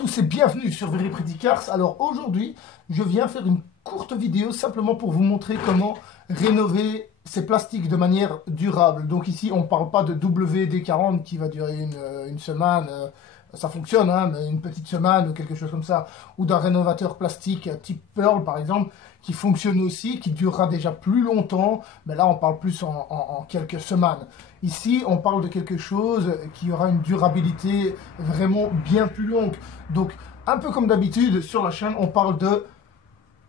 tous et bienvenue sur Very Pretty Cars. Alors aujourd'hui, je viens faire une courte vidéo simplement pour vous montrer comment rénover ces plastiques de manière durable. Donc ici, on ne parle pas de WD-40 qui va durer une semaine, ça fonctionne, hein, mais une petite semaine ou quelque chose comme ça, ou d'un rénovateur plastique type Pearl par exemple, qui fonctionne aussi, qui durera déjà plus longtemps, mais là on parle plus en quelques semaines. Ici, on parle de quelque chose qui aura une durabilité vraiment bien plus longue. Donc, un peu comme d'habitude, sur la chaîne, on parle de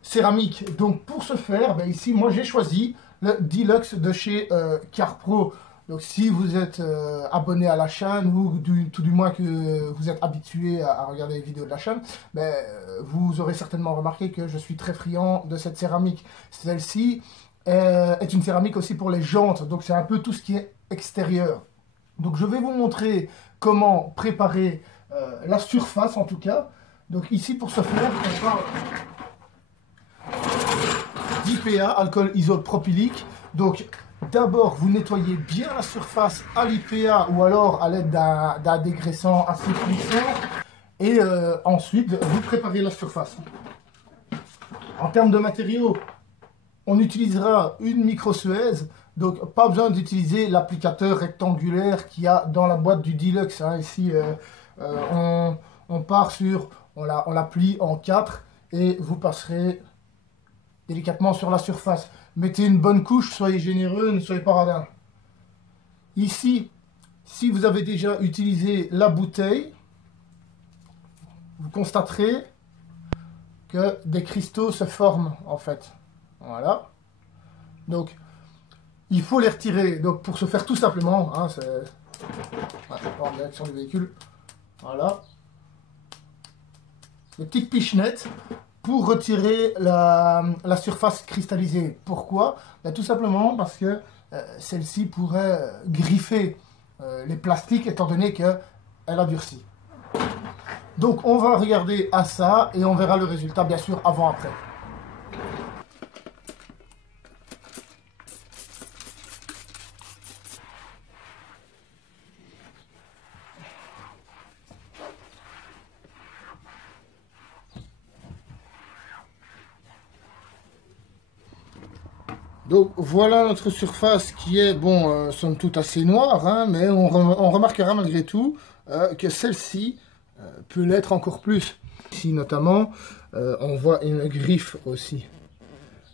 céramique. Donc, pour ce faire, ben ici, moi, j'ai choisi le Deluxe de chez CarPro. Donc, si vous êtes abonné à la chaîne, ou tout du moins que vous êtes habitué à regarder les vidéos de la chaîne, ben, vous aurez certainement remarqué que je suis très friand de cette céramique. Celle-ci est une céramique aussi pour les jantes. Donc, c'est un peu tout ce qui est extérieur. Donc je vais vous montrer comment préparer la surface en tout cas. Donc ici pour ce faire, on parle d'IPA, alcool isopropylique. Donc d'abord vous nettoyez bien la surface à l'IPA ou alors à l'aide d'un dégraissant assez puissant. Et ensuite vous préparez la surface. En termes de matériaux, on utilisera une micro Suez. Donc, pas besoin d'utiliser l'applicateur rectangulaire qu'il y a dans la boîte du Deluxe. Hein. Ici, on part sur, on la plie en 4 et vous passerez délicatement sur la surface. Mettez une bonne couche, soyez généreux, ne soyez pas radin. Ici, si vous avez déjà utilisé la bouteille, vous constaterez que des cristaux se forment en fait. Voilà. Donc, il faut les retirer. Donc, pour se faire tout simplement, hein, c'est en direction du véhicule. Voilà. Des petites pichenettes pour retirer la surface cristallisée. Pourquoi? Ben, tout simplement parce que celle-ci pourrait griffer les plastiques étant donné qu'elle a durci. Donc, on va regarder à ça et on verra le résultat, bien sûr, avant-après. Donc voilà notre surface qui est, bon, somme toute assez noire, hein, mais on remarquera malgré tout que celle-ci peut l'être encore plus. Ici notamment, on voit une griffe aussi.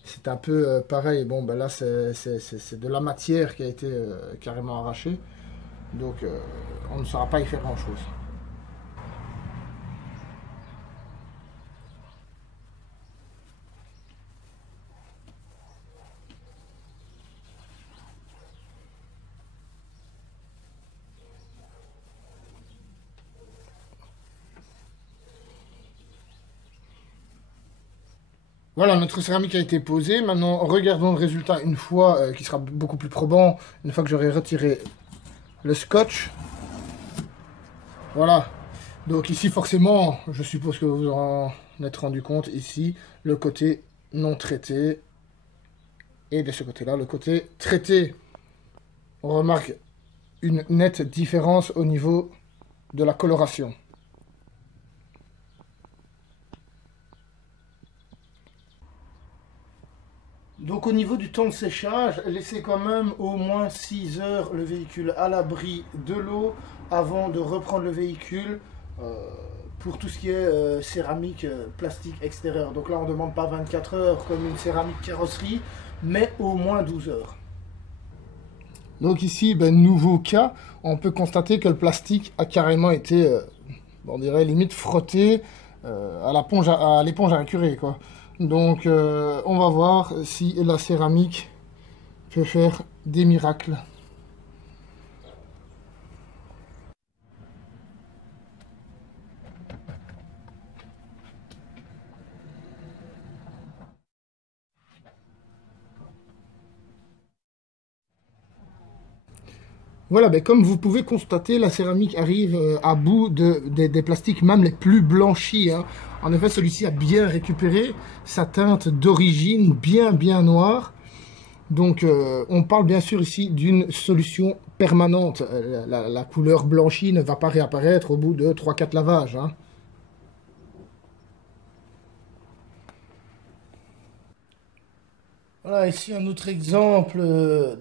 C'est un peu pareil, bon ben là c'est de la matière qui a été carrément arrachée, donc on ne saura pas y faire grand chose. Voilà, notre céramique a été posée. Maintenant, regardons le résultat une fois, qui sera beaucoup plus probant, une fois que j'aurai retiré le scotch. Voilà. Donc ici, forcément, je suppose que vous en êtes rendu compte, ici, le côté non traité. Et de ce côté-là, le côté traité. On remarque une nette différence au niveau de la coloration. Donc au niveau du temps de séchage, laissez quand même au moins 6 heures le véhicule à l'abri de l'eau avant de reprendre le véhicule pour tout ce qui est céramique, plastique extérieur. Donc là on ne demande pas 24 heures comme une céramique carrosserie, mais au moins 12 heures. Donc ici, ben, nouveau cas, on peut constater que le plastique a carrément été, on dirait limite frotté à l'éponge à récurer, quoi. Donc, on va voir si la céramique peut faire des miracles. Voilà, ben, comme vous pouvez constater, la céramique arrive à bout des plastiques, même les plus blanchis. Hein. En effet, celui-ci a bien récupéré sa teinte d'origine bien noire. Donc, on parle bien sûr ici d'une solution permanente. La couleur blanchie ne va pas réapparaître au bout de 3-4 lavages. Hein. Voilà, ici un autre exemple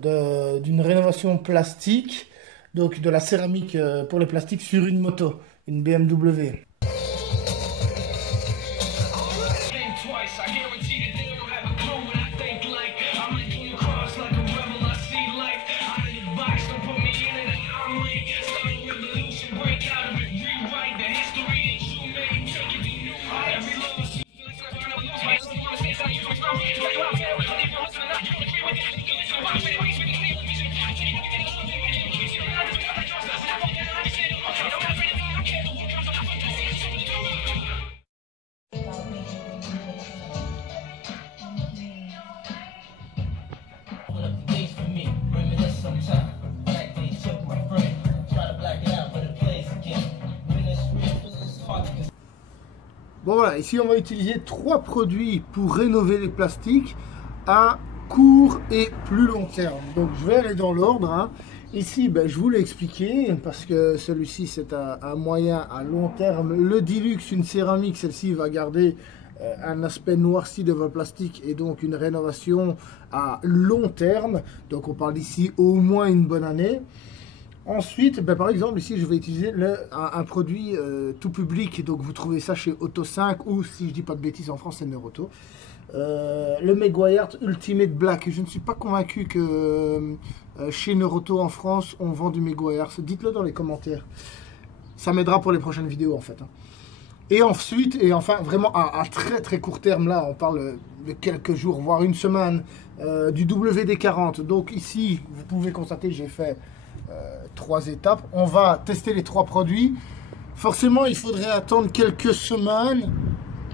d'une rénovation plastique, donc de la céramique pour les plastiques sur une moto, une BMW. Bon voilà, ici on va utiliser trois produits pour rénover les plastiques à court et plus long terme. Donc je vais aller dans l'ordre, hein. Ici, ben, je vous l'ai expliqué parce que celui-ci c'est un moyen à long terme. Le Dilux, une céramique, celle-ci va garder un aspect noirci de votre plastique et donc une rénovation à long terme. Donc on parle ici au moins une bonne année. Ensuite, ben, par exemple, ici, je vais utiliser un produit tout public. Donc, vous trouvez ça chez Auto 5 ou, si je dis pas de bêtises, en France, c'est Neuroto. Le Meguiar Ultimate Black. Je ne suis pas convaincu que chez Neuroto en France, on vend du Meguiar. Dites-le dans les commentaires. Ça m'aidera pour les prochaines vidéos, en fait. Et ensuite, et enfin, vraiment à très très court terme, là, on parle de quelques jours, voire une semaine, du WD-40. Donc ici, vous pouvez constater, j'ai fait 3 étapes. On va tester les 3 produits. Forcément, il faudrait attendre quelques semaines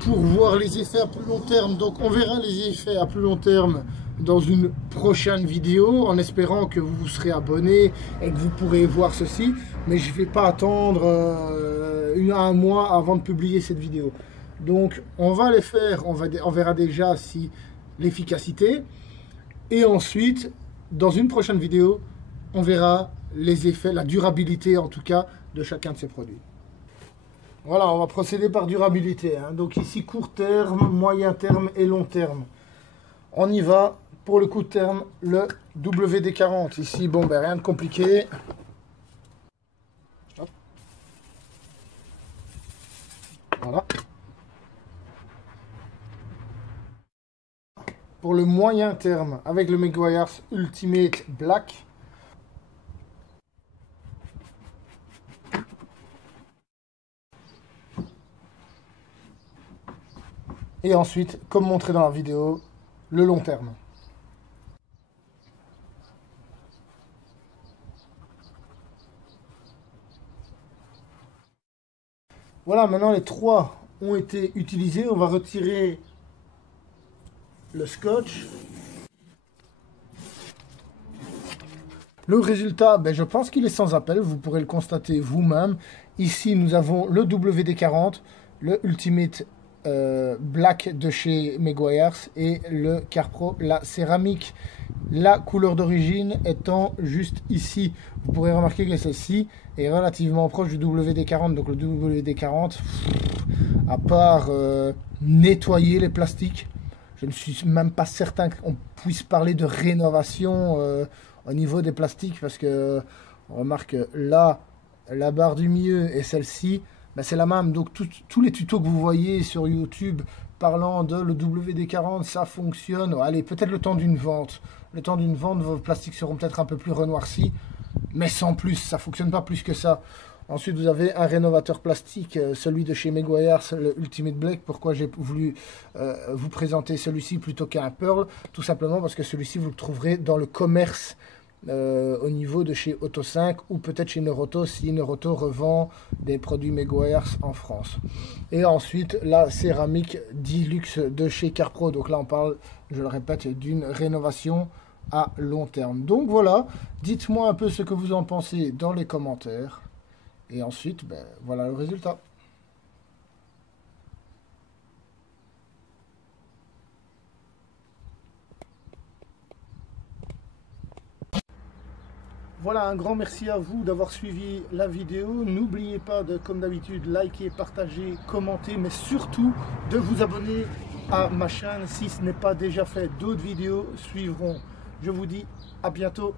pour voir les effets à plus long terme. Donc, on verra les effets à plus long terme dans une prochaine vidéo, en espérant que vous vous serez abonné et que vous pourrez voir ceci. Mais je ne vais pas attendre un mois avant de publier cette vidéo. Donc, on va les faire. On verra déjà si l'efficacité. Et ensuite, dans une prochaine vidéo, on verra les effets, la durabilité en tout cas de chacun de ces produits. Voilà, on va procéder par durabilité, hein. Donc ici court terme, moyen terme et long terme. On y va pour le court terme, le WD-40. Ici, bon, ben rien de compliqué. Hop. Voilà. Pour le moyen terme, avec le Meguiar Ultimate Black. Et ensuite, comme montré dans la vidéo, le long terme. Voilà, maintenant les 3 ont été utilisés. On va retirer le scotch. Le résultat, ben, je pense qu'il est sans appel. Vous pourrez le constater vous-même. Ici, nous avons le WD-40, le Ultimate Black de chez Meguiar et le Carpro, la céramique. La couleur d'origine étant juste ici. Vous pourrez remarquer que celle-ci est relativement proche du WD-40. Donc le WD-40, à part nettoyer les plastiques, je ne suis même pas certain qu'on puisse parler de rénovation au niveau des plastiques, parce que on remarque là, la barre du milieu et celle-ci, ben c'est la même. Donc tous les tutos que vous voyez sur YouTube parlant de le WD-40, ça fonctionne. Allez, peut-être le temps d'une vente. Le temps d'une vente, vos plastiques seront peut-être un peu plus renoircis, mais sans plus, ça fonctionne pas plus que ça. Ensuite, vous avez un rénovateur plastique, celui de chez Meguiar, le Ultimate Black. Pourquoi j'ai voulu vous présenter celui-ci plutôt qu'un Pearl? Tout simplement parce que celui-ci, vous le trouverez dans le commerce au niveau de chez Auto 5 ou peut-être chez Neuroto si Neuroto revend des produits Meguiar en France. Et ensuite, la céramique Dilux de chez Carpro. Donc là, on parle, je le répète, d'une rénovation à long terme. Donc voilà, dites-moi un peu ce que vous en pensez dans les commentaires. Et ensuite, ben, voilà le résultat. Voilà, un grand merci à vous d'avoir suivi la vidéo. N'oubliez pas de, comme d'habitude, liker, partager, commenter, mais surtout de vous abonner à ma chaîne si ce n'est pas déjà fait. D'autres vidéos suivront. Je vous dis à bientôt.